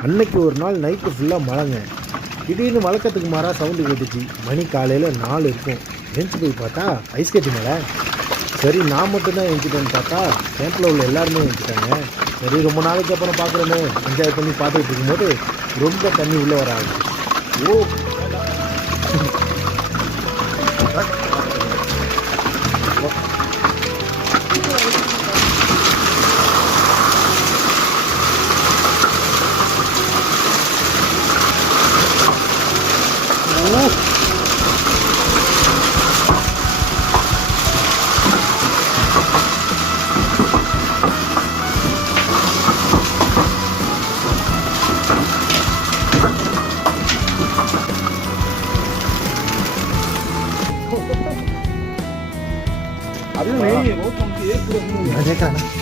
அன்னைக்கு ஒரு நாள் நைட்டு ஃபுல்லாக மழைங்க. திடீர்னு வழக்கத்துக்கு மாறாக சவுண்டு கேட்டுச்சு. மணி காலையில் 4 இருக்கும். எழுந்து போய் பார்த்தா ஐஸ் கட்டி மழை. சரி நான் மட்டும்தான் எழுந்துட்டேன்னு பார்த்தா கேம்பில் உள்ள எல்லாருமே எழுந்துட்டாங்க. சரி ரொம்ப நாளைக்கு அப்புறம் பார்க்குறோமே என்ஜாய் பண்ணி பார்த்துக்கிட்டு இருக்கும்போது ரொம்ப தண்ணி உள்ளே வர ஆரம்பிச்சு. ஓ அது ரோட் நமக்கு ஏற்படும்.